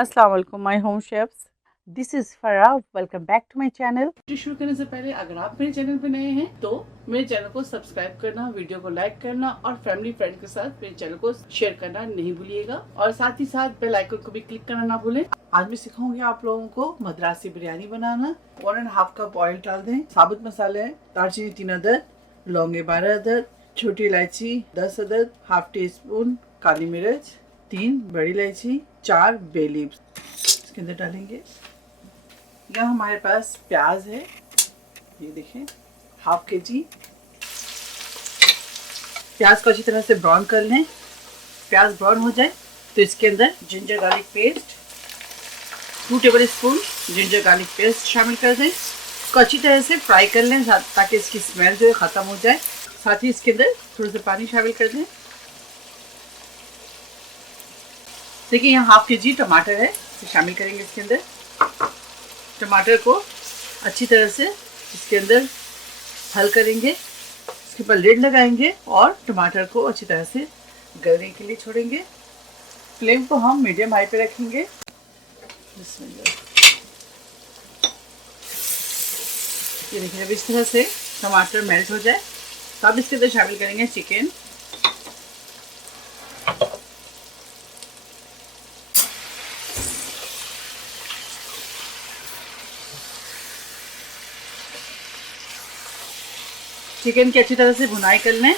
अस्सलाम वालेकुम my home chefs, this is Farah. Welcome back to my channel. शुरू करने से पहले अगर आप मेरे चैनल पे नए हैं तो मेरे चैनल को सब्सक्राइब करना, वीडियो को लाइक करना और फैमिली फ्रेंड के साथ मेरे चैनल को शेयर करना नहीं भूलिएगा और साथ ही साथ बेल आइकन को भी क्लिक करना ना भूलें। आज मैं सिखाऊंगी आप लोगों को मद्रासी बिरयानी बनाना। 1.5 कप ऑयल डाल दें। साबुत मसाले हैं, दालचीनी 3 अदद, लौंगे 12 अदद, छोटी इलायची 10 अदद, हाफ टी स्पून काली मिर्च, 3 बड़ी इलायची, 4 बे लीव्स इसके अंदर डालेंगे। यहाँ हमारे पास प्याज है, ये देखें, हाफ के जी। प्याज को अच्छी तरह से ब्राउन कर लें। प्याज ब्राउन हो जाए तो इसके अंदर ginger garlic paste 2 table spoon ginger garlic paste शामिल कर दें। इसको अच्छी तरह से फ्राई कर लें ताकि इसकी स्मेल जो है ख़त्म हो जाए। साथ ही इसके अंदर थोड़ा सा पानी शामिल कर दें। देखिए यहाँ हाफ के जी टमाटर है, तो शामिल करेंगे इसके अंदर। टमाटर को अच्छी तरह से इसके अंदर हल करेंगे। इसके ऊपर लिड लगाएंगे और टमाटर को अच्छी तरह से गलने के लिए छोड़ेंगे। फ्लेम को हम मीडियम हाई पे रखेंगे। ये देखिए, अब इस तरह से टमाटर मेल्ट हो जाए तो अब इसके अंदर शामिल करेंगे चिकन। चिकन की अच्छी तरह से भुनाई कर लें।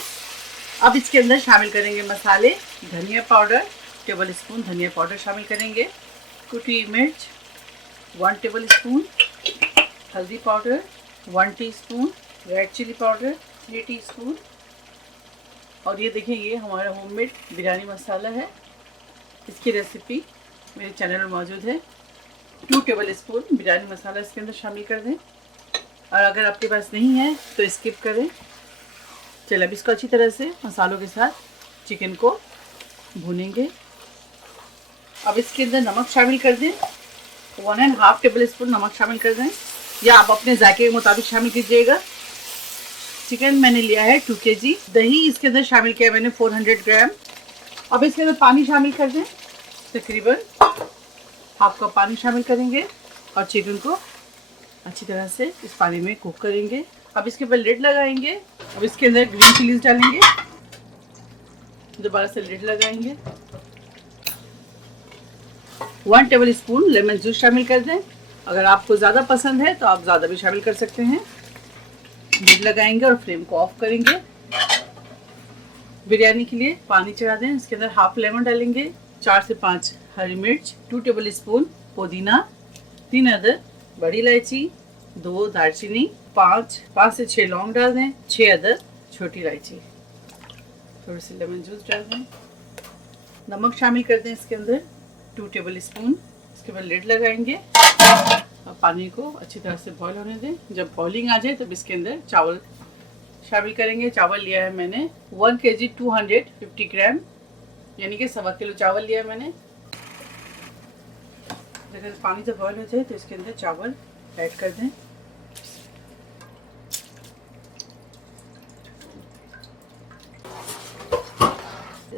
अब इसके अंदर शामिल करेंगे मसाले। धनिया पाउडर टेबल स्पून धनिया पाउडर शामिल करेंगे, कुटी मिर्च 1 टेबल स्पून, हल्दी powder 1 teaspoon, red chilli powder 3 teaspoon. और ये देखिए, ये हमारा होममेड बिरयानी मसाला है। इसकी रेसिपी मेरे चैनल में मौजूद है। 2 टेबल स्पून बिरयानी मसाला इसके अंदर शामिल कर दें और अगर आपके पास नहीं है तो स्किप करें। चलिए अब इसको अच्छी तरह से मसालों के साथ चिकन को भूनेंगे। अब इसके अंदर नमक शामिल कर दें। 1.5 टेबल स्पून नमक शामिल कर दें या आप अपने जायके के मुताबिक शामिल कीजिएगा। चिकन मैंने लिया है 2 kg। दही इसके अंदर शामिल किया मैंने 400 ग्राम। अब इसके अंदर पानी शामिल कर दें, तकरीबन हाफ कप पानी शामिल करेंगे और चिकन को अच्छी तरह से इस पानी में कुक करेंगे। अब इसके ऊपर लिड लगाएंगे। अब इसके अंदर ग्रीन चिलीज डालेंगे, दोबारा से लिड लगाएंगे। 1 टेबल स्पून लेमन जूस शामिल कर दें। अगर आपको ज़्यादा पसंद है तो आप ज़्यादा भी शामिल कर सकते हैं। लिड लगाएंगे और फ्लेम को ऑफ करेंगे। बिरयानी के लिए पानी चढ़ा दें। इसके अंदर हाफ लेमन डालेंगे, 4 से 5 हरी मिर्च, 2 टेबल स्पून पुदीना, 3 अदद बड़ी इलायची, 2 दालचीनी, 5 से 6 लौंग डाल दें, 6 अदद छोटी इलायची, थोड़ी सी लेमन जूस डाल दें। नमक शामिल कर दें इसके अंदर 2 टेबल स्पून। इसके बाद लिड लगाएंगे और पानी को अच्छी तरह से बॉईल होने दें। जब बॉइलिंग आ जाए तब इसके अंदर चावल शामिल करेंगे। चावल लिया है मैंने 1 kg 250 ग्राम, यानी कि 1.25 किलो चावल लिया है मैंने। अगर पानी जब बॉईल हो जाए तो इसके अंदर चावल ऐड कर दें।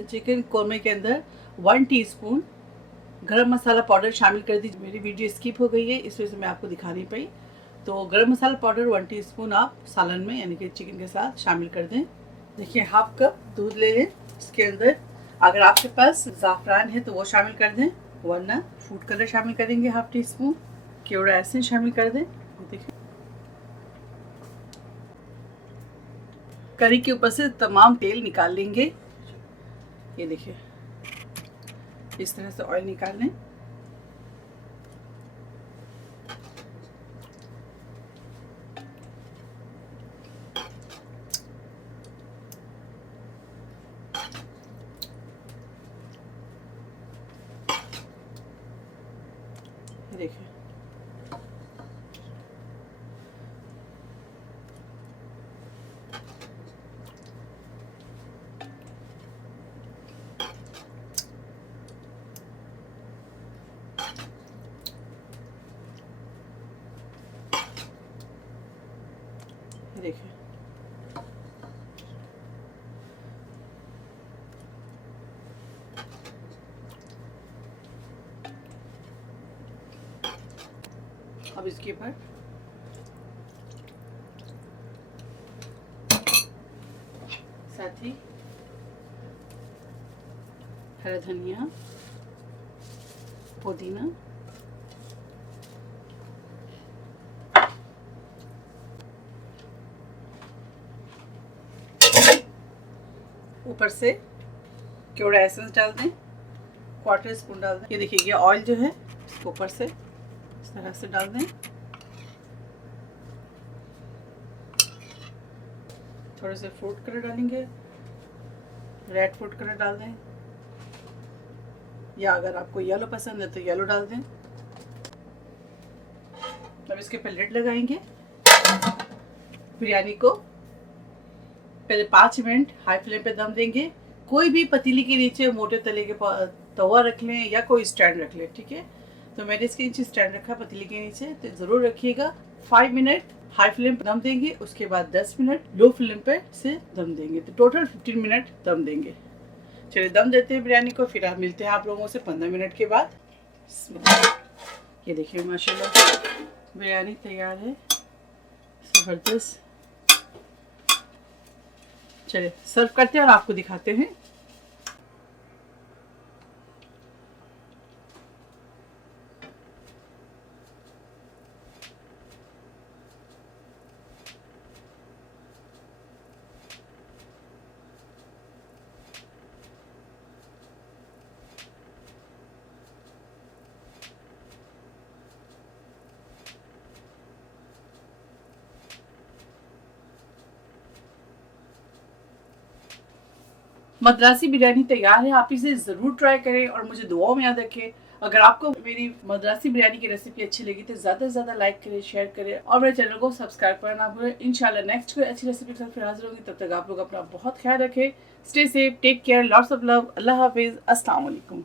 चिकन कोरमे के अंदर 1 टीस्पून गरम मसाला पाउडर शामिल कर दीजिए। मेरी वीडियो स्किप हो गई है, इस वजह से मैं आपको दिखा नहीं पाई। तो गरम मसाला पाउडर 1 टीस्पून आप सालन में यानी कि चिकन के साथ शामिल कर दें। देखिए, हाफ कप दूध ले लें। इसके अंदर अगर आपके पास ज़ाफ़रान है तो वो शामिल कर दें, वरना फूड कलर शामिल करेंगे हाफ टी स्पून। केवड़ा एसेंस शामिल कर दें। देखिए, करी के ऊपर से तमाम तेल निकाल लेंगे। ये देखिए, इस तरह से ऑयल निकाल लें। देखिए, देखिए, अब इसके ऊपर साथ ही हरा धनिया, पुदीना, ऊपर से केवड़ा एसेंस डाल दें, 1/4 स्पून डाल दें। ये देखिए ये ऑयल जो है इसको ऊपर से इस तरह से डाल दें। थोड़े से फूड कलर डालेंगे, रेड फूड कलर डाल दें, या अगर आपको येलो पसंद है तो येलो डाल दें। अब इसके ऊपर लिड लगाएंगे। बिरयानी को पहले 5 मिनट हाई फ्लेम पे दम देंगे। कोई भी पतीली के नीचे मोटे तले के तवा रख लें या कोई स्टैंड रख लें, ठीक है। तो मैंने इसके नीचे स्टैंड रखा पतीली के नीचे, तो ज़रूर रखिएगा। 5 मिनट हाई फ्लेम पे दम देंगे, उसके बाद 10 मिनट लो फ्लेम पे से दम देंगे, तो टोटल 15 मिनट दम देंगे। चलिए दम देते हैं बिरयानी को, फिर आप मिलते हैं आप लोगों से 15 मिनट के बाद। ये देखिए माशाल्लाह बिरयानी तैयार है, ज़बरदस्त। चलिए सर्व करते हैं और आपको दिखाते हैं। मद्रासी बिरयानी तैयार है, आप इसे ज़रूर ट्राई करें और मुझे दुआओं में याद रखें। अगर आपको मेरी मद्रासी बिरयानी की रेसिपी अच्छी लगी तो ज़्यादा से ज़्यादा लाइक करें, शेयर करें और मेरे चैनल को सब्सक्राइब करना ना भूलें। इंशाल्लाह नेक्स्ट कोई अच्छी रेसिपी के साथ फिर हाजिर होंगी। तब तक आप लोग अपना बहुत ख्याल रखें। Stay safe, take care, lots of love. अल्लाह हाफिज़, अस्सलाम वालेकुम।